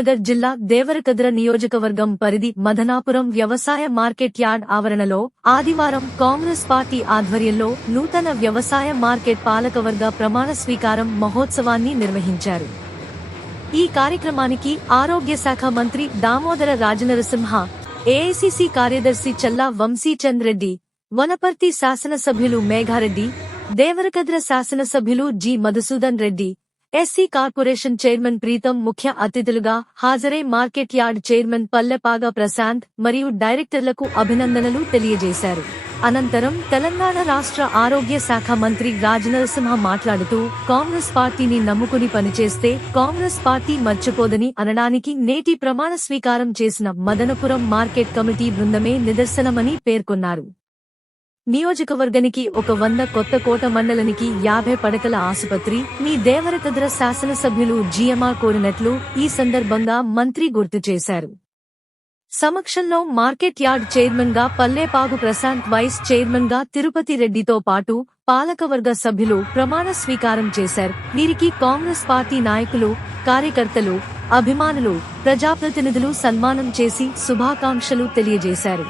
కరీంనగర్ జిల్లా దేవరకద్ర నియోజకవర్గం పరిధి మదనాపురం వ్యవసాయ మార్కెట్ యార్డ్ ఆవరణలో ఆదివారం కాంగ్రెస్ పార్టీ ఆధ్వర్యంలో నూతన వ్యవసాయ మార్కెట్ పాలకవర్గ ప్రమాణ స్వీకారం మహోత్సవాన్ని నిర్వహించారు. ఈ కార్యక్రమానికి ఆరోగ్య శాఖ మంత్రి దామోదర రాజనరసింహ, ఏఐసిసి కార్యదర్శి చల్లా వంశీచంద్ రెడ్డి, వనపర్తి శాసనసభ్యులు మేఘారెడ్డి, దేవరకద్ర శాసనసభ్యులు G Madhusudan Reddy, SC corporation chairman Preetham ముఖ్య అతిథులుగా హాజరై market yard chairman Pallepaga Prashanth మరియు డైరెక్టర్లకు అభినందనలు తెలియజేశారు. అనంతరం తెలంగాణ రాష్ట్ర ఆరోగ్య శాఖ మంత్రి రాజనరసింహ మాట్లాడుతూ కాంగ్రెస్ పార్టీని నమ్ముకుని పనిచేస్తే కాంగ్రెస్ పార్టీ మర్చిపోదని అనడానికి నేటి ప్రమాణ స్వీకారం చేసిన మదనపురం మార్కెట్ కమిటీ బృందమే నిదర్శనమని పేర్కొన్నారు. నియోజకవర్గానికి 100 కొత్త కోట మండలానికి 50 పడకల ఆసుపత్రి మీ దేవరకద్ర శాసనసభ్యులు జిఎంఆర్ కోరినట్లు ఈ సందర్భంగా మంత్రి గుర్తు చేశారు. సమక్షంలో మార్కెట్ యార్డ్ చైర్మన్ గా పల్లేపాగు ప్రశాంత్, వైస్ చైర్మన్ గా తిరుపతి రెడ్డితో పాటు పాలకవర్గ సభ్యులు ప్రమాణ స్వీకారం చేశారు. వీరికి కాంగ్రెస్ పార్టీ నాయకులు, కార్యకర్తలు, అభిమానులు, ప్రజాప్రతినిధులు సన్మానం చేసి శుభాకాంక్షలు తెలియజేశారు.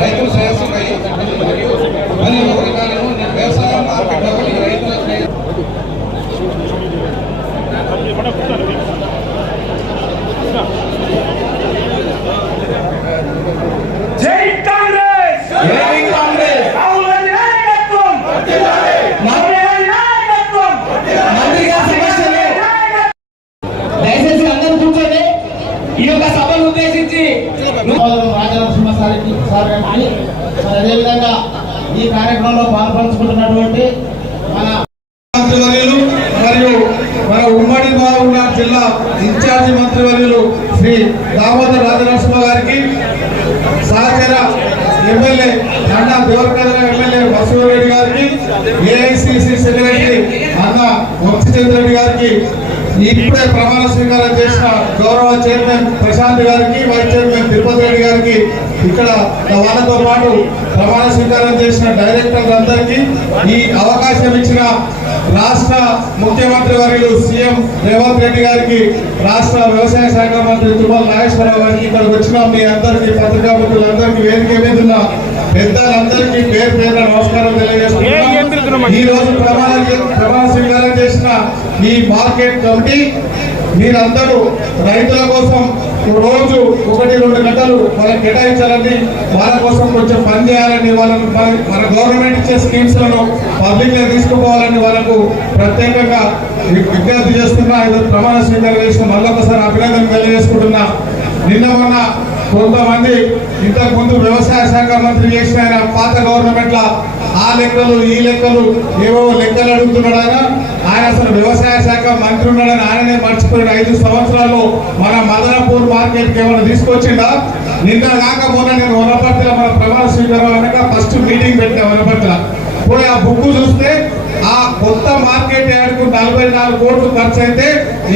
రైతుల శ్రేయస్సుపై మరియు వ్యవసాయ మార్కెట్ రైతుల జై కాంగ్రెస్ జై కాంగ్రెస్ రాహుల్ నాయకత్వం నాయకత్వం మంత్రి గారి సమస్యలు దయచేసి అందరూ కూర్చొని ఈ యొక్క సభను ఉద్దేశించి రాజనరసింహ సార్ గారిని అదేవిధంగా ఈ కార్యక్రమంలో పాల్పంచుకుంటున్నటువంటి మన మంత్రివర్యులు మరియు మన ఉమ్మడి బాబు జిల్లా ఇన్ఛార్జి మంత్రివర్యులు శ్రీ దామోదర్ రాజనరసింహ గారికి, సహచర ఎమ్మెల్యే అన్న దేవరకద్ర ఎమ్మెల్యే బసవరెడ్డి గారికి, ఏఐసిసి సెక్రటరీ అన్న వంశీచంద్రెడ్డి గారికి, ఇప్పుడే ప్రమాణ స్వీకారం చేసిన గౌరవ చైర్మన్ ప్రశాంత్ గారికి, వైస్ చైర్మన్ తిరుపతి రెడ్డి గారికి, ఇక్కడ వాళ్ళతో పాటు ప్రమాణ స్వీకారం చేసిన డైరెక్టర్లందరికీ, ఈ అవకాశం ఇచ్చిన రాష్ట్ర ముఖ్యమంత్రి వర్యులు సీఎం రేవంత్ రెడ్డి గారికి, రాష్ట్ర వ్యవసాయ శాఖ మంత్రి తుమ్మల నాగేశ్వరరావు గారికి, ఇక్కడికి వచ్చిన మీ అందరికీ, పత్రికా మిత్రులందరికీ, వేదిక మీద ఉన్న పెద్దలందరికీ పేరు పేరున నమస్కారం తెలియజేస్తున్నాం. ఈ రోజు ప్రమాణ స్వీకారం చేసిన ఈ మార్కెట్ కమిటీ మీరందరూ రైతుల కోసం రోజు 1-2 గంటలు వాళ్ళకి కేటాయించాలని, వాళ్ళ కోసం కొంచెం పని చేయాలని, వాళ్ళని మన గవర్నమెంట్ ఇచ్చే స్కీమ్స్ లను పబ్లిక్ లో తీసుకుపోవాలని వాళ్ళకు ప్రత్యేకంగా విజ్ఞప్తి చేస్తున్నా. ప్రమాణ స్వీకారం చేసిన మళ్ళొకసారి అభినందన తెలియజేసుకుంటున్నా. నిన్న మొన్న కొంతమంది ఇంతకు ముందు వ్యవసాయ శాఖ మంత్రి చేసిన ఆయన పాత గవర్నమెంట్ల ఆ లెక్కలు ఈ లెక్కలు ఏవో లెక్కలు అడుగుతున్నాడు. ఆయన అసలు వ్యవసాయ శాఖ మంత్రి ఉన్నాడని ఆయననే మర్చిపోయిన 5 సంవత్సరాల్లో మన మదనపూర్ మార్కెట్ కి ఏమైనా తీసుకొచ్చిందా? నిన్న కాక మొన్న నేను వనపర్తిలో మన ప్రమాణ స్వీకారం అనగా ఫస్ట్ మీటింగ్ పెట్టిన వనపర్తిలో పోయి ఆ బుక్ చూస్తే ఆ కొత్త మార్కెట్ యార్డ్కు 44 కోట్లు ఖర్చు అయితే,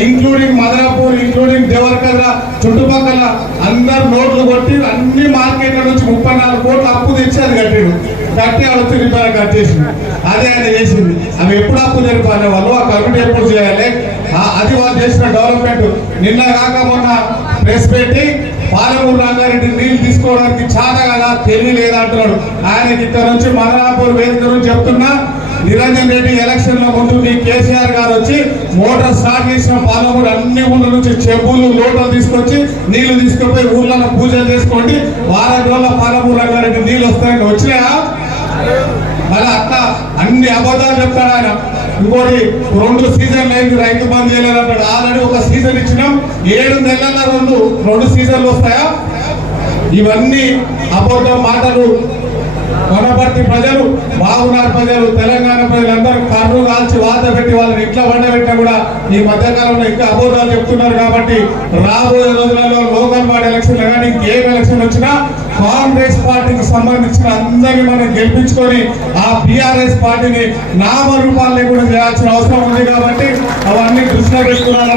ఇంక్లూడింగ్ మదనపూర్, ఇంక్లూడింగ్ దేవరకద్ర చుట్టుపక్కల అందరు నోట్లు కొట్టి అన్ని మార్కెట్ల నుంచి 34 కోట్లు అప్పు తెచ్చి అది కట్టి వచ్చి రిపేర్ కట్టేసింది. అదే ఆయన చేసింది. అవి ఎప్పుడు అప్పు జరిపాలి వాళ్ళు, ఆ కమిటీ ఎప్పుడు చేయాలి, అది వాళ్ళు చేసిన డెవలప్మెంట్. నిన్న కాక మొన్న ప్రెస్ పెట్టి పాలమూరు రంగారెడ్డి నీళ్లు తీసుకోవడానికి చాలా కదా తెలియలేదా అంటున్నాడు. ఆయనకి ఇక్కడ నుంచి మదనాపూర్ వేదిక నుంచి చెప్తున్నా, నిరంజన్ రెడ్డి ఎలక్షన్ లో ముందు మీ కేసీఆర్ గారు వచ్చి మోటార్ స్టార్ట్ చేసిన పాలమూరు అన్ని ఊళ్ళ నుంచి చెప్పులు లోటలు తీసుకొచ్చి నీళ్లు తీసుకుపోయి ఊర్లలో పూజలు చేసుకోండి, వారం రోజుల పాలమూరు రంగారెడ్డి నీళ్ళు వస్తాయని వచ్చినాయా? మళ్ళీ అట్లా అన్ని అబద్ధాలు చెప్తాడు ఆయన. ఇంకోటి 2 సీజన్లు అయింది, రైతు బంద్ చేయలేదంటాడు. ఆల్రెడీ ఒక సీజన్ ఇచ్చినాం, 7 నెలల 2 సీజన్లు వస్తాయా? ఇవన్నీ అబద్ధం మాటలు. వనపర్తి ప్రజలు, బాగున్నారు ప్రజలు, తెలంగాణ ప్రజలందరూ కర్రు కాల్చి వాత పెట్టి వాళ్ళని ఇట్లా వండబెట్టినా కూడా ఈ మధ్యకాలంలో ఇంకా అబోధాలు చెప్తున్నారు. కాబట్టి రాబోయే రోజులలో లోకల్ బాడీ ఎలక్షన్లు కానీ ఇంకేం ఎలక్షన్ వచ్చినా కాంగ్రెస్ పార్టీకి సంబంధించిన అందరినీ మనం గెలిపించుకొని ఆ బీఆర్ఎస్ పార్టీని నామరూపాలు లేకుండా చేయాల్సిన అవసరం ఉంది. కాబట్టి అవన్నీ దృష్టిలో పెట్టుకున్నారు.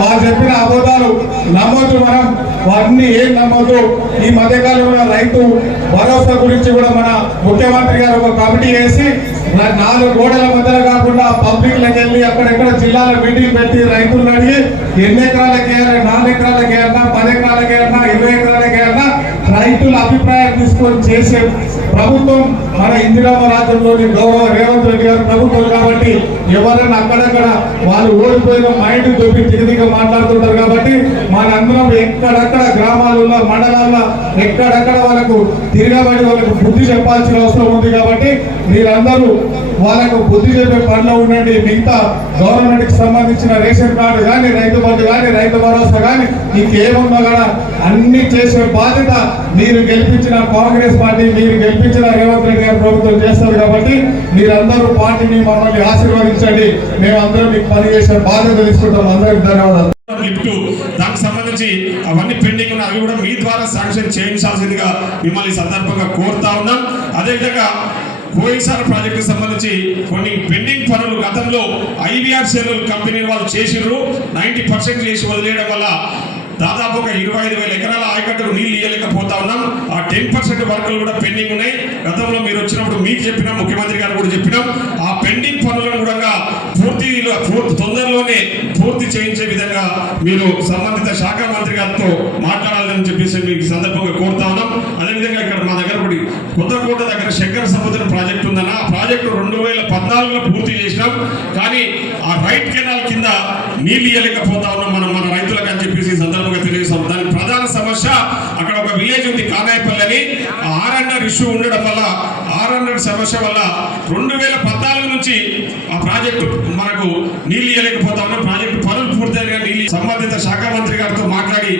వాళ్ళు చెప్పిన అబోధాలు నమ్మొద్దు. మనం వాటిని ఏం నమ్మొద్దు. ఈ మధ్యకాలంలో రైతు భరోసా గురించి కూడా మన ముఖ్యమంత్రి గారు ఒక కమిటీ వేసి 4 గోడల మధ్యలో కాకుండా పబ్లిక్ లకి వెళ్ళి అక్కడెక్కడ జిల్లాలో మీటింగ్ పెట్టి రైతులను అడిగి ఎన్ని ఎకరాలకి వేయాలి, 4 ఎకరాలకి వేయాలన్నా, 10 ఎకరాలకి వేయాలన్నా, 20 ఎకరాలకి వేయాలన్నా రైతుల అభిప్రాయం తీసుకొని చేసే ప్రభుత్వం మన ఇందిరామ రాజ్యంలోని గౌరవ రేవంత్ రెడ్డి గారు ప్రభుత్వం. కాబట్టి ఎవరైనా అక్కడక్కడ వాళ్ళు ఓడిపోయిన మైండ్ దొరికి తిరిగిగా మాట్లాడుతుంటారు. కాబట్టి మనందరం ఎక్కడక్కడ గ్రామాలలో, మండలాల్లో ఎక్కడక్కడ వాళ్ళకు తిరగబడి వాళ్ళకు బుద్ధి చెప్పాల్సిన అవసరం ఉంది. కాబట్టి మీరందరూ వాళ్ళకు బుద్ధి చెప్పే పనిలో ఉండండి. మిగతా గవర్నమెంట్ కి సంబంధించిన రేషన్ కార్డు కానీ, రైతు బంధు కానీ, రైతు భరోసా కానీ ఇంకేమున్నా కూడా అన్ని చేసే బాధ్యత మీరు గెలిపించిన కాంగ్రెస్ పార్టీ, మీరు గెలిపించిన రేవంత్ రెడ్డి గారి ప్రభుత్వం చేస్తారు. కాబట్టి మీరందరూ పార్టీని మమ్మల్ని ఆశీర్వదించండి. మేమందరం మీకు పనిచేసే బాధ్యత తీసుకుంటాం. అందరికి ధన్యవాదాలు. దానికి సంబంధించి అవన్నీ పెండింగ్ ఉన్నాయి, అవి కూడా మీ ద్వారా శాంక్షన్ చేయించాల్సిందిగా మిమ్మల్ని సందర్భంగా కోరుతా ఉన్నాం. అదేవిధంగా కోయిసార్ ప్రాజెక్టు సంబంధించి కొన్ని పెండింగ్ పనులు గతంలో ఐవీఆర్ సెల్లులు కంపెనీ వాళ్ళు చేసిర్రు, 90% చేసి వదిలేయడం వల్ల దాదాపు ఒక 25,000 ఎకరాల ఆయకట్టుకు నీళ్లు ఇవ్వలేకపోతా ఉన్నాం. ఆ 10% వర్కులు కూడా పెండింగ్ ఉన్నాయి. గతంలో మీరు వచ్చినప్పుడు మీకు చెప్పినాం, ముఖ్యమంత్రి గారు కూడా చెప్పినాం. ఆ పెండింగ్ పనులను కూడా తొందరలోనే పూర్తి చేయించే విధంగా మీరు సంబంధిత శాఖ మంత్రి గారితో మాట్లాడాలని చెప్పేసి మీకు సందర్భంగా కోరుతా ఉన్నాం. అదేవిధంగా ఇక్కడ మా దగ్గర ఒకటి కొత్తకోట దగ్గర శంకర సముద్రం ప్రాజెక్టు ఉందన్న, ఆ ప్రాజెక్టు 2014లో పూర్తి చేసినాం. కానీ ఆ రైట్ కెనాల్ కింద నీళ్లు ఇవ్వలేకపోతా ఉన్నాం మన రైతులకు అని చెప్పేసి సందర్భంగా తెలియజేస్తాం. దాని ప్రధాన సమస్య అక్కడ ఒక విలేజ్ ఉంది కానాయపల్లి అని, R&R ఇష్యూ ఉండడం వల్ల, R&R సమస్య వల్ల 2014 నుంచి ఆ ప్రాజెక్టు మనకు నీళ్లు ఇవ్వలేకపోతా ఉన్నాం. ప్రాజెక్టు పనులు పూర్తయిన నీళ్ళు సంబంధిత శాఖ మంత్రి గారితో మాట్లాడి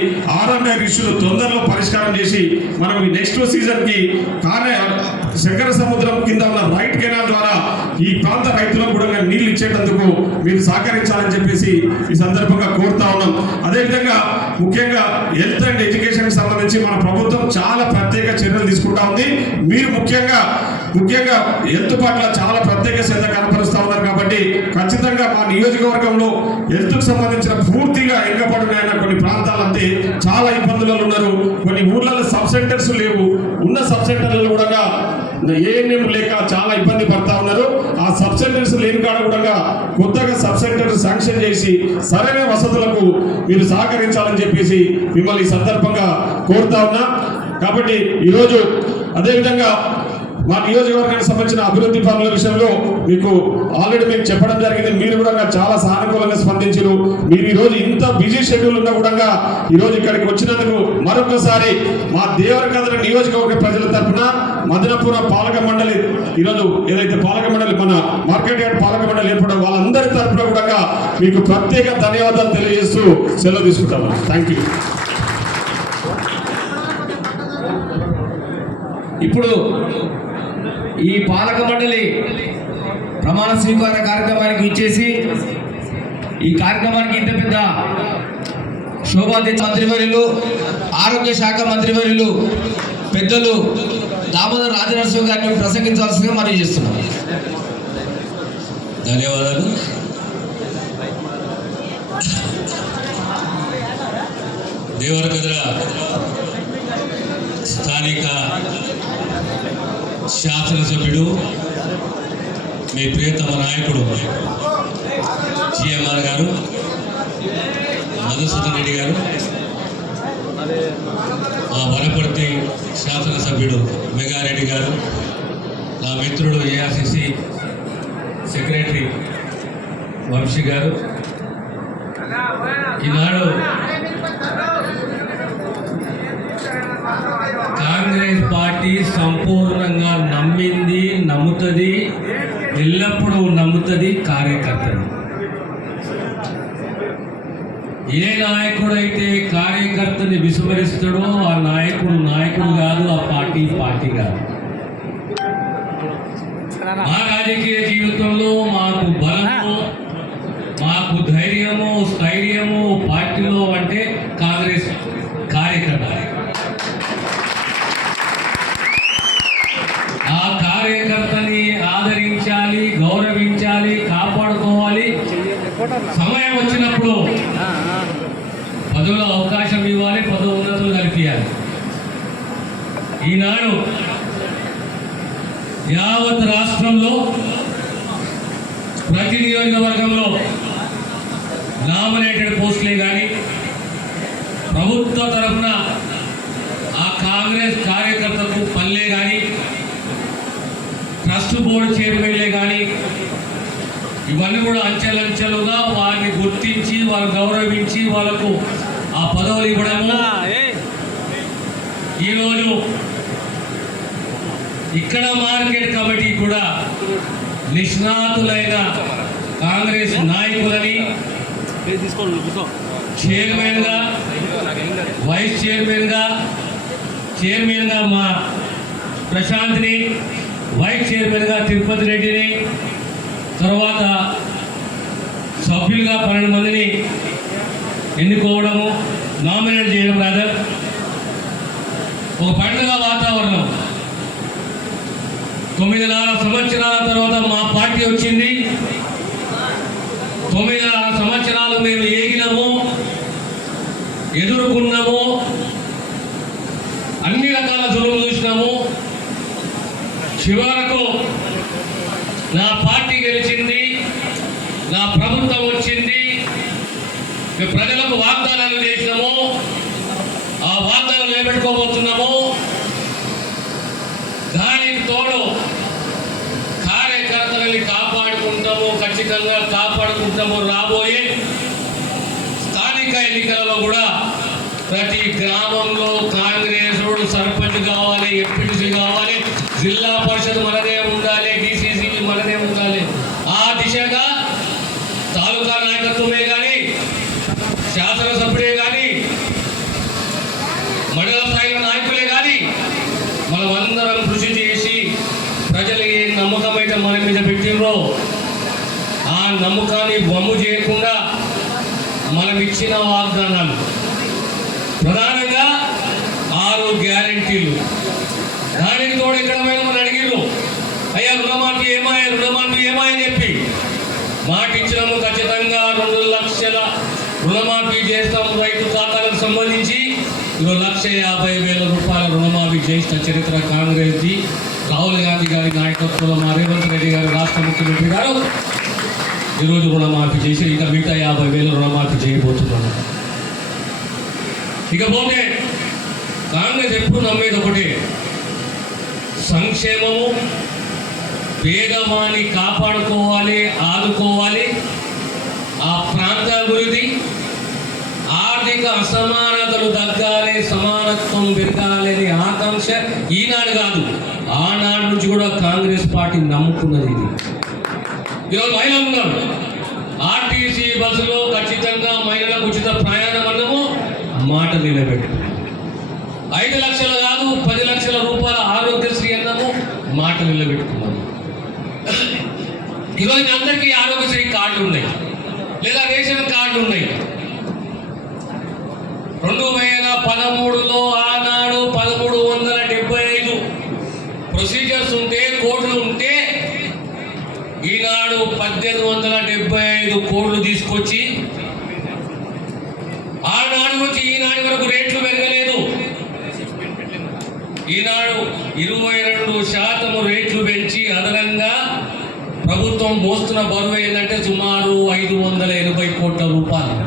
R&R ఇష్యూలు తొందరలో పరిష్కారం చేసి మనం నెక్స్ట్ సీజన్ కి శంకర సముద్రం కింద ఉన్న రైట్ కెనాల్ ద్వారా ఈ ప్రాంత రైతులకు కూడా నీళ్లు ఇచ్చేటందుకు మీరు సహకరించాలని చెప్పేసి ఈ సందర్భంగా కోరుతా ఉన్నాం. అదేవిధంగా ముఖ్యంగా హెల్త్ అండ్ ఎడ్యుకేషన్ సంబంధించి మన ప్రభుత్వం చాలా ప్రత్యేక చర్యలు తీసుకుంటా ఉంది. మీరు ముఖ్యంగా హెల్త్ పట్ల చాలా ప్రత్యేక శ్రద్ధ కనపరుస్తా ఉన్నారు కాబట్టి ఖచ్చితంగా మా నియోజకవర్గంలో హెల్త్ కు సంబంధించిన పూర్తిగా ఎంగపడున్నాయన్న కొన్ని ప్రాంతాలంటే చాలా ఇబ్బందులలో ఉన్నారు. కొన్ని ఊర్లలో సబ్ సెంటర్స్ లేవు, ఉన్న సబ్ సెంటర్లలో కూడా ఏఎన్ఎం లేక చాలా ఇబ్బంది పడతా ఉన్నారు. ఆ సబ్ సెంటర్స్ లేని కాడ కూడా కొత్తగా సబ్ సెంటర్స్ శాంక్షన్ చేసి సరైన వసతులకు మీరు సహకరించాలని చెప్పేసి మిమ్మల్ని ఈ సందర్భంగా కోరుతా ఉన్నా. కాబట్టి ఈరోజు అదేవిధంగా మా నియోజకవర్గానికి సంబంధించిన అభివృద్ధి పనుల విషయంలో మీకు ఆల్రెడీ మీకు చెప్పడం జరిగింది. మీరు కూడా చాలా సానుకూలంగా స్పందించారు. మీరు ఈరోజు ఇంత బిజీ షెడ్యూల్ ఉన్నా కూడా ఈరోజు ఇక్కడికి వచ్చినందుకు మరొకసారి మా దేవరకద్ర నియోజకవర్గ ప్రజల తరఫున మదనపురం పాలక మండలి ఈరోజు ఏదైతే పాలక మండలి మన మార్కెట్ యార్డ్ పాలక మండలి ఏర్పడడం వాళ్ళందరి తరఫున కూడా మీకు ప్రత్యేక ధన్యవాదాలు తెలియజేస్తూ సెలవు తీసుకుంటాము. Thank you. ఇప్పుడు ఈ పాలక మండలి ప్రమాణ స్వీకార కార్యక్రమానికి ఇచ్చేసి ఈ కార్యక్రమానికి ఇంత పెద్ద శోభాధ్యక్ష మంత్రివర్యులు, ఆరోగ్య శాఖ మంత్రివర్యులు పెద్దలు దామోదర్ రాజనరసింహ గారిని ప్రసంగించాల్సిందిగా మనం చేస్తున్నాం. ధన్యవాదాలు. దేవరకద్ర స్థానిక శాసనసభ్యుడు, మీ ప్రియతమ నాయకుడు జిఎంఆర్ గారు, మధుసూదన్ రెడ్డి గారు, మా వనపర్తి శాసనసభ్యుడు మెగారెడ్డి గారు, నా మిత్రుడు ఏఆర్సిసి సెక్రటరీ వంశీ గారు, ఈనాడు కాంగ్రెస్ పార్టీ సంపూర్ణంగా నమ్మింది, నమ్ముతుంది, ఎల్లప్పుడూ నమ్ముతుంది కార్యకర్తలు. ఏ నాయకుడైతే కార్యకర్తని విస్మరిస్తాడో ఆ నాయకుడు కాదు, ఆ పార్టీ కాదు. మా రాజకీయ జీవితంలో మాకు బలము, మాకు ధైర్యము, స్థైర్యము పార్టీలో అంటే కాంగ్రెస్ కార్యకర్త. ఆ కార్యకర్తని ఆదరించాలి, గౌరవించాలి, కాపాడుకోవాలి. సమయం వచ్చినప్పుడు పదవుల అవకాశం ఇవ్వాలి, పదోన్నతులు కల్పించాలి. ఈనాడు యావత్ రాష్ట్రంలో ప్రతి నియోజకవర్గంలో నామినేటెడ్ పోస్టులే కానీ ప్రభుత్వ తరఫున ఆ కాంగ్రెస్ కార్యకర్తలకు పనులే కానీ ట్రస్ట్ బోర్డు చైర్మన్లే కానీ ఇవన్నీ కూడా అంచెలంచెలుగా వారిని గుర్తించి వారు గౌరవించి వాళ్ళకు ఆ పదవులు ఇవ్వడము. ఈరోజు ఇక్కడ మార్కెట్ కమిటీ కూడా నిష్ణాతులైన కాంగ్రెస్ నాయకులని చైర్మన్గా, వైస్ చైర్మన్గా మా ప్రశాంత్ని, వైస్ చైర్మన్గా తిరుపతి రెడ్డిని, తర్వాత సభ్యులుగా 12 మందిని ఎన్నుకోవడము, నామినేట్ చేయడం రాదర్ ఒక పండుగ వాతావరణం. 9.5 సంవత్సరాల తర్వాత మా పార్టీ వచ్చింది. 9.5 సంవత్సరాలు మేము ఏగినాము, ఎదుర్కొన్నాము, అన్ని రకాల జులుము చూసినాము. చివరకు నా పార్టీ గెలిచింది, నా ప్రభుత్వం వచ్చింది. మేము ప్రజలకు వాగ్దానాలు చేసినాము, ఆ వాగ్దానాలు నిలబెట్టుకోబోతున్నాము. దానికి తోడు కార్యకర్తలని కాపాడుకుంటాము, ఖచ్చితంగా కాపాడుకుంటాము. రాబోయే స్థానిక ఎన్నికలలో కూడా ప్రతి గ్రామంలో కాంగ్రెస్ సర్పంచ్ కావాలి, ఎంపీటీసీ కావాలి, జిల్లా పరిషత్ మనదే ఉండాలి, డిసిసి మనదే ఉండాలి. ఆ దిశగా తాలూకా నాయకత్వమే కానీ, శాసనసభ్యుడే కానీ, మండల స్థాయి నాయకులే కానీ మనమందరం కృషి చేసి ప్రజలు ఏ నమ్మకం అయితే మన మీద పెట్టిండ్రో ఆ నమ్మకాన్ని వమ్ము చేయకుండా మనం ఇచ్చిన వాగ్దానాలు ప్రధానంగా 6 గ్యారెంటీలు. దానికి తోడు ఎక్కడ మనం అడిగిర్రు, అయ్యా రుణమాఫీ ఏమాయని చెప్పి మాట ఇచ్చినాము. ఖచ్చితంగా 2 లక్షల రుణమాఫీ చేస్తాం. రైతు ఖాతాలకు సంబంధించి 1,50,000 రూపాయల రుణమాఫీ చేసిన చరిత్ర కాంగ్రెస్ది. రాహుల్ గాంధీ గారి నాయకత్వంలో మా రేవంత్ రెడ్డి గారు రాష్ట్ర ముఖ్యమంత్రి గారు ఈరోజు రుణమాఫీ చేసి ఇంకా మిగతా 50,000 రుణమాఫీ చేయబోతున్నాను. ఇకపోతే కాంగ్రెస్ ఎప్పుడు నమ్మేది ఒకటే, సంక్షేమము, పేదవాన్ని కాపాడుకోవాలి, ఆదుకోవాలి, ఆ ప్రాంత అభివృద్ధి, ఆర్థిక అసమానతలు తగ్గాలి, సమానత్వం పెరగాలి అనే ఆకాంక్ష ఈనాడు కాదు, ఆనాడు నుంచి కూడా కాంగ్రెస్ పార్టీ నమ్ముకున్నది. ఇది ఈరోజు మహిళలు ఉన్నారు. ఆర్టీసీ బస్సులో ఖచ్చితంగా మహిళలకు ఉచిత ప్రయాణం అన్నము మాట నిలబెట్టు. 5 లక్షలు కాదు 10 లక్షల రూపాయల ఆరోగ్యశ్రీ అన్నము మాట నిలబెట్టుకున్నాము. ఈరోజు అందరికీ ఆరోగ్యశ్రీ కార్డులు ఉన్నాయి, లేదా రేషన్ కార్డులు ఉన్నాయి. 2013లో ఆనాడు 1375 ప్రొసీజర్స్ ఉంటే, కోడ్లు ఉంటే, ఈనాడు 1875 కోడ్లు తీసుకొచ్చి ఆనాడు నుంచి ఈనాడు వరకు రేట్లు పెరగలేదు. ఈనాడు 22% రేట్లు పెంచి అదనంగా ప్రభుత్వం మోస్తున్న బరువు ఏంటంటే సుమారు 580 కోట్ల రూపాయలు.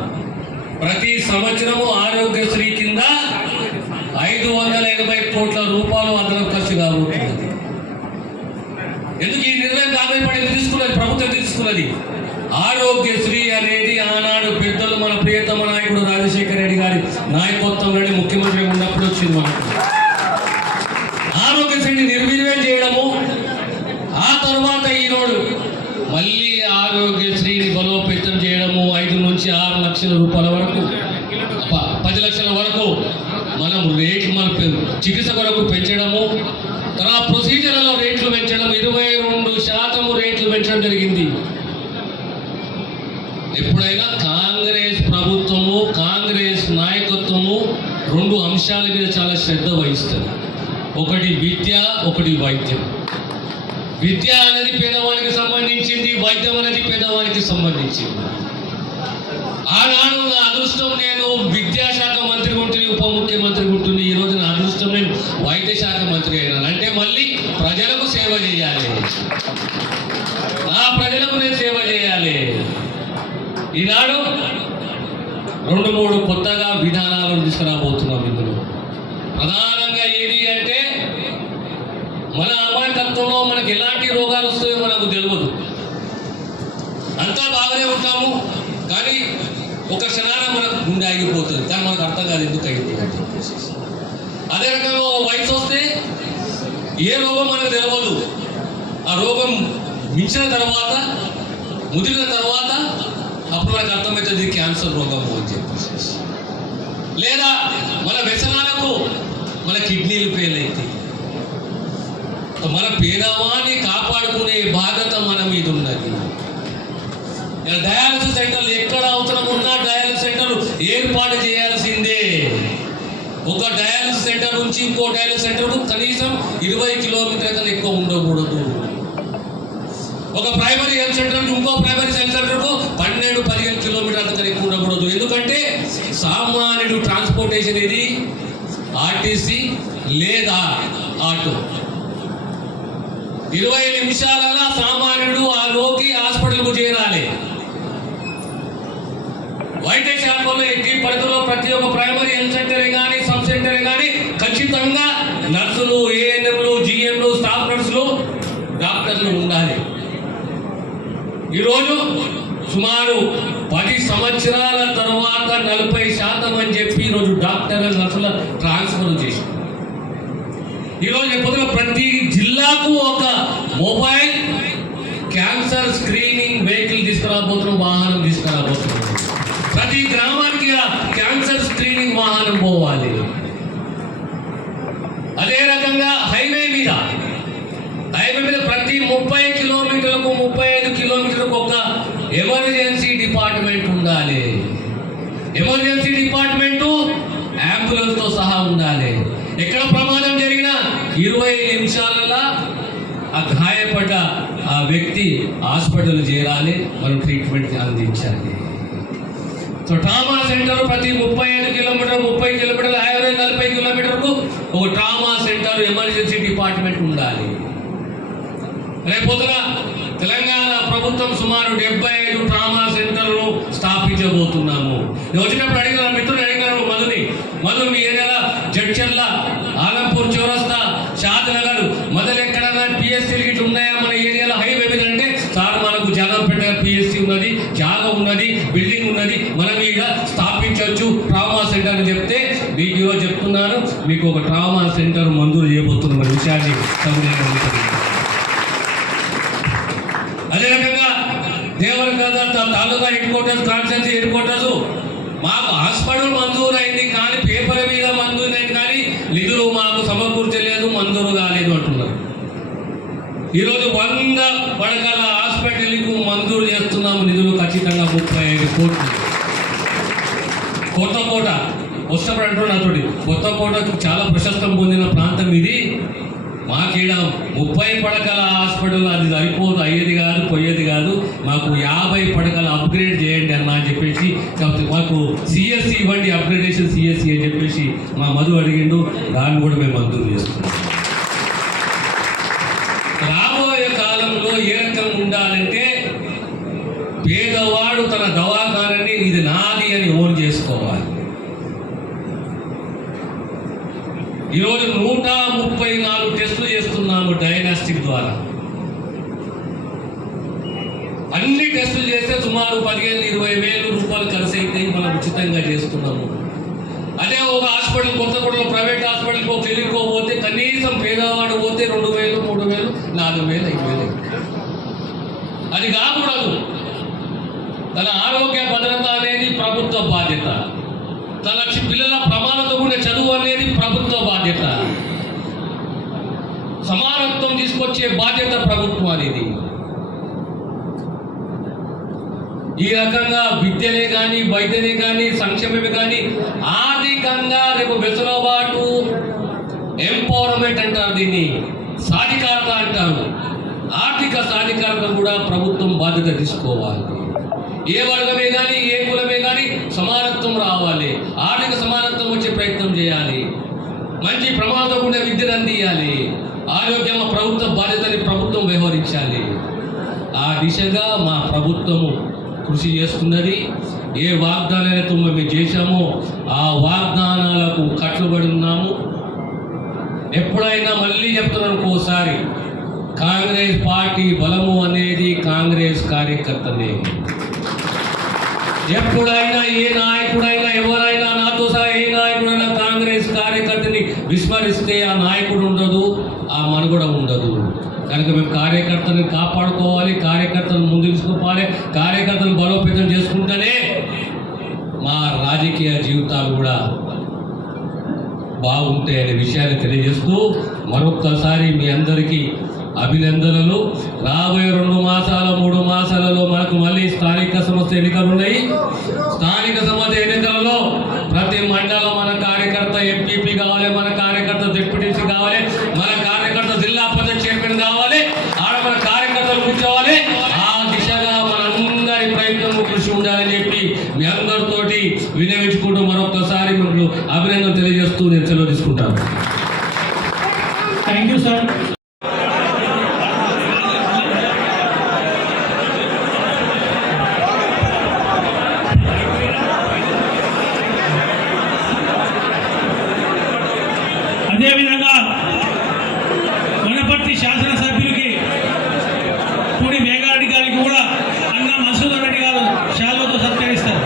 ప్రతి సంవత్సరము ఆరోగ్యశ్రీ కింద 580 కోట్ల రూపాయలు అదనం ఖర్చు కాబోతున్నది. ఎందుకు ఈ నిర్ణయం కాంగ్రెస్ పార్టీ తీసుకున్నది, ప్రభుత్వం తీసుకున్నది? ఆరోగ్యశ్రీ అనేది ఆనాడు పెద్దలు మన ప్రియతమ నాయకుడు రాజశేఖర రెడ్డి గారి నాయకత్వంలోని ముఖ్యమంత్రి ఉన్నప్పుడు వచ్చింది. మనకు ఆరోగ్యశ్రీని నిర్వీర్యం చేయడము, ఆ తర్వాత ఈరోజు మళ్ళీ ఆరోగ్యశ్రీని బలోపేతం చేయడము, 5 నుంచి 6 లక్షల రూపాయల వరకు, 10 లక్షల వరకు మనం రేట్లు మన చికిత్స కొరకు పెంచడము, తర్వాత ప్రొసీజర్లలో రేట్లు పెంచడం, 22% రేట్లు పెంచడం జరిగింది. ఎప్పుడైనా కాంగ్రెస్ ప్రభుత్వము, కాంగ్రెస్ నాయకత్వము 2 అంశాల మీద చాలా శ్రద్ధ వహిస్తుంది. ఒకటి విద్య, ఒకటి వైద్యం. విద్య అనేది పేదవానికి సంబంధించింది, వైద్యం అనేది పేదవానికి సంబంధించింది. ఆనాడు నా అదృష్టం నేను విద్యాశాఖ మంత్రి ఉంటుంది, ఉప ముఖ్యమంత్రి ఉంటుంది. ఈరోజు నా అదృష్టం నేను వైద్య శాఖ మంత్రి అయినాను. అంటే మళ్ళీ ప్రజలకు సేవ చేయాలి, నా ప్రజలకు నేను సేవ చేయాలి. ఈనాడు 2-3 కొత్తగా విధానాలను తీసుకురాబోతున్నాం. ఇందులో ప్రధానంగా ఏది అంటే, మన అమాయకత్వంలో మనకు ఎలాంటి రోగాలు వస్తాయో మనకు తెలియదు. అంతా బాగానే ఉంటాము, కానీ ఒక క్షణాన మనకు గుండె ఆగిపోతుంది, కానీ మనకు అర్థం కాదు ఎందుకు అయింది అని చెప్పేసి. అదే రకంగా వయసు వస్తే ఏ రోగం మనకు తెలియదు. ఆ రోగం మించిన తర్వాత, ముదిరిన తర్వాత అప్పుడు మనకు అర్థమవుతుంది క్యాన్సర్ రోగము అని చెప్పేసి. లేదా మన వ్యసనాలకు మన కిడ్నీలు ఫెయిల్ అవుతాయి. మన పేదవాన్ని కాపాడుకునే బాధ్యత మన మీద ఉన్నది. డయాలసిస్ సెంటర్లు ఎక్కడ అవసరం ఉన్నా డయాలసిస్ సెంటర్లు ఏర్పాటు చేయాల్సిందే. ఒక డయాలసిస్ సెంటర్ నుంచి ఇంకో డయాలసిస్ సెంటర్కు కనీసం 20 కిలోమీటర్ల కన్నా ఎక్కువ ఉండకూడదు. ఒక ప్రైమరీ హెల్త్ సెంటర్ నుంచి ఇంకో ప్రైమరీ హెల్త్ సెంటర్కు 12-15 కిలోమీటర్ల కన్నా ఎక్కువ ఉండకూడదు. ఎందుకంటే సామాన్యుడు ట్రాన్స్పోర్టేషన్ ఇది ఆర్టీసీ లేదా ఆటో. 20 నిమిషాలలో సామాన్యుడు ఆ రోగి హాస్పిటల్కు చేరాలి. వైద్య శాఖలో ఎట్టి పరిధిలో ప్రతి ఒక్క ప్రైమరీ హెల్త్ సెంటరే కానీ, సబ్ సెంటరే కానీ ఖచ్చితంగా నర్సులు, ఏఎన్ఎంలు, జిఎంలు, స్టాఫ్ నర్సులు, డాక్టర్లు ఉండాలి. ఈరోజు సుమారు 10 సంవత్సరాల తర్వాత 40% అని చెప్పి ఈరోజు డాక్టర్ల, నర్సుల ట్రాన్స్ఫర్ చేసి ఈరోజు ఎప్పుడైనా ప్రతి జిల్లాకు ఒక మొబైల్ క్యాన్సర్ స్క్రీనింగ్ వెహికల్ తీసుకురాబోతున్నాం, వాహనం తీసుకురాబోతున్నాం. ప్రతి గ్రామానికి క్యాన్సర్ స్క్రీనింగ్ వాహనం పోవాలి. అదే రకంగా హైవే మీద ప్రతి 30 కిలోమీటర్లకు 35 కిలోమీటర్లకు ఒక ఎమర్జెన్సీ డిపార్ట్మెంట్ ఉండాలి. ఎమర్జెన్సీ డిపార్ట్మెంటు అంబులెన్స్తో సహా ఉండాలి. ఎక్కడ ప్రమాదం జరిగినా 20 నిమిషాలలో ఆ గాయపడ్డ ఆ వ్యక్తి హాస్పిటల్ చేరాలి, మనం ట్రీట్మెంట్ అందించాలి. సో ట్రామా సెంటర్ ప్రతి 35 కిలోమీటర్ 30 కిలోమీటర్లు యావరేజ్ 40 కిలోమీటర్కు ఒక ట్రామా సెంటర్ ఎమర్జెన్సీ డిపార్ట్మెంట్ ఉండాలి. రేపొద్దున తెలంగాణ ప్రభుత్వం సుమారు 75 ట్రామా సెంటర్లు స్థాపించబోతున్నాము. నేను వచ్చినప్పుడు అడిగిన మిత్రులు అడిగినాను మధు మీ ఏరియాలో జడ్చర్ల, ఆలంపూర్ చౌరస్తా, షాద్నగర్ మొదలు ఎక్కడన్నా పిఎస్సీలు ఇట్లా ఉన్నాయా మన ఏరియాలో హైవే మీద అంటే సార్ మనకు జగన్పేట పిఎస్సీ ఉన్నది, జాగా ఉన్నది, బిల్డింగ్ ఉన్నది, మనం ఇక్కడ స్థాపించవచ్చు ట్రామా సెంటర్ అని చెప్తే మీకు ఈరోజు చెప్తున్నాను, మీకు ఒక ట్రామా సెంటర్ మంజూరు చేయబోతున్న విషయాన్ని అదే రకంగా Devarakadra taluka headquarters, constituency headquarters మాకు హాస్పిటల్ మంజూరు అయింది కానీ పేపర్ మీద మంజూరు అయింది కానీ నిధులు మాకు సమకూర్చలేదు, మంజూరు కాలేదు అంటున్నారు. ఈరోజు 100 పడకల హాస్పిటల్కు మంజూరు చేస్తున్నాము నిధులు ఖచ్చితంగా 35 కోట్లు. కొత్తకోట వస్తున్నప్పుడు అంటున్నారు నాతోటి, కొత్తకోటకు చాలా ప్రశస్తం పొందిన ప్రాంతం ఇది, మాకీడ 30 పడకల హాస్పిటల్ అది సరిపోదు, అయ్యేది కాదు పోయేది కాదు, మాకు 50 పడకల అప్గ్రేడ్ చేయండి అన్న అని చెప్పేసి, మాకు సిఎస్సి ఇవ్వండి, అప్గ్రేడేషన్ సిఎస్సి అని చెప్పేసి మా మధు అడిగిండు, దాన్ని కూడా మేము మంజూరు చేస్తున్నాం. రాబోయే కాలంలో ఏ రకం ఉండాలంటే పేదవాడు తన దవాఖానాన్ని ఇది నాది అని ఓన్ చేసుకోవాలి. ఈరోజు 134 టెస్టులు చేస్తున్నాము డయాగ్నోస్టిక్ ద్వారా. అన్ని టెస్టులు చేస్తే సుమారు 15-20 వేల రూపాయలు ఖర్చు అవుతాయి, మనం ఉచితంగా చేస్తున్నాము. అదే ఒక హాస్పిటల్ కొత్తగూడలో ప్రైవేట్ హాస్పిటల్కి ఒక క్లినిక్కి పోతే కనీసం పేదవాడు పోతే 2,000, 3,000, 4,000, 5,000. అది కాకూడదు. తన ఆరోగ్య భద్రత అనేది ప్రభుత్వ బాధ్యత, తన పిల్లల ప్రమాణంతో కూడిన చదువు అనేది ప్రభుత్వ బాధ్యత, సమానత్వం తీసుకొచ్చే బాధ్యత ప్రభుత్వం అనేది. ఈ రకంగా విద్యనే కానీ వైద్యనే కానీ సంక్షేమమే కానీ ఆర్థికంగా రేపు వెసులుబాటు, ఎంపవర్మెంట్ అంటారు, దీన్ని సాధికారత అంటారు. ఆర్థిక సాధికారత కూడా ప్రభుత్వం బాధ్యత తీసుకోవాలి. ఏ వర్గమే కానీ ఏ కులమే కానీ సమానత్వం రావాలి, ఆర్థిక సమానత్వం వచ్చే ప్రయత్నం చేయాలి, మంచి ప్రమాదం ఉండే విద్యను అందియాలి, ఆరోగ్యం ప్రభుత్వ బాధ్యతని ప్రభుత్వం వ్యవహరించాలి. ఆ దిశగా మా ప్రభుత్వము కృషి చేస్తున్నది. ఏ వాగ్దానాలతో మేము చేశామో ఆ వాగ్దానాలకు కట్టుబడి ఉన్నాము. ఎప్పుడైనా మళ్ళీ చెప్తున్నాను ఇంకోసారి, కాంగ్రెస్ పార్టీ బలము అనేది కాంగ్రెస్ కార్యకర్తనే. ఎప్పుడైనా ఏ నాయకుడైనా ఎవరైనా నాతో సహా ఏ నాయకుడైనా కాంగ్రెస్ కార్యకర్తని విస్మరిస్తే ఆ నాయకుడు ఉండదు, ఆ మనుగడ ఉండదు. కనుక మేము కార్యకర్తని కాపాడుకోవాలి, కార్యకర్తలను ముందుకు తీసుకుపోవాలి, కార్యకర్తలను బలోపేతం చేసుకుంటేనే మా రాజకీయ జీవితాలు కూడా బాగుంటాయనే విషయాన్ని తెలియజేస్తూ మరొక్కసారి మీ అందరికీ అభినందనలు. రాబోయే 2 మాసాల 3 మాసాలలో మనకు మళ్ళీ స్థానిక సంస్థ ఎన్నికలు ఉన్నాయి. స్థానిక సంస్థ ఎన్నికలలో ప్రతి మండలం మన కార్యకర్త ఎంపీపీ కావాలి, మన కార్యకర్త డిప్యూటీసీ కావాలి, మన కార్యకర్త జిల్లా పరిషత్ చైర్మన్ కావాలి, ఆడ మన కార్యకర్తలు కూర్చోవాలి. ఆ దిశగా మనందరి ప్రయత్నం కృషి ఉండాలని చెప్పి మీ అందరితోటి వినవించుకుంటూ మరొకసారి మీకు అభినందనలు తెలియజేస్తూ నేను సెలవు తీసుకుంటాను. Thank you sir. అదేవిధంగా వనపర్తి శాసనసభ్యులకి పూడి మేఘారెడ్డి గారికి కూడా అన్న మసూద్ రెడ్డి గారు శాలువతో సత్కరిస్తారు.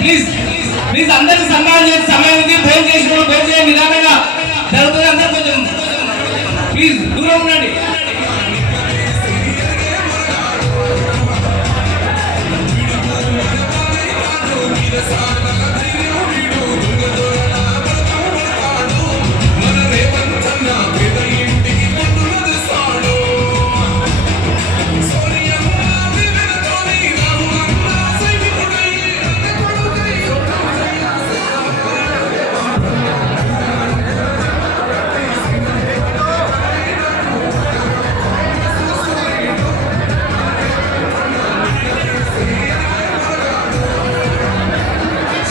ప్లీజ్ ప్లీజ్ అందరికి సన్మానం చేసే సమయం ఉంది. భోజనం చేసుకోవడం భోజనం చేయ నిదానంగా జరుగుతుంది. అందరూ కొంచెం ప్లీజ్ దూరం ఉండండి.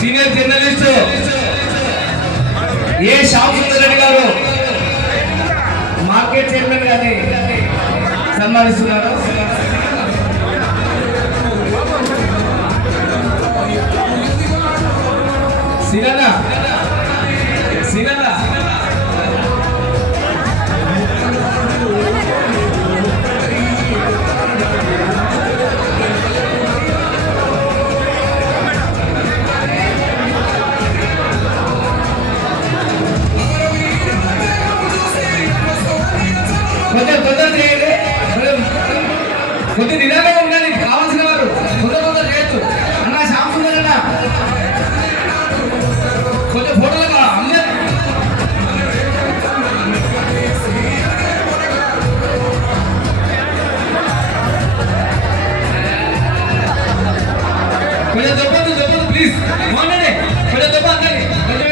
సీనియర్ జర్నలిస్ట్ ఏ శ్యామ్ సుందర్ రెడ్డి గారు మార్కెట్ చైర్మన్ గారిని సన్మానిస్తున్నారు. సిరన్న సిరన్న కొంచెం తొందర చేయండి. కొద్ది నిదానంగా ఉండాలి. కావాల్సిన వారు తొందర చేయొచ్చు. అన్న శ్యామ్ సుందర్ అన్న కొంచెం ఫోటోలు అందరూ కొంచెం దొప్పదు ప్లీజ్. కొంచెం దొప్ప అందరి కొంచెం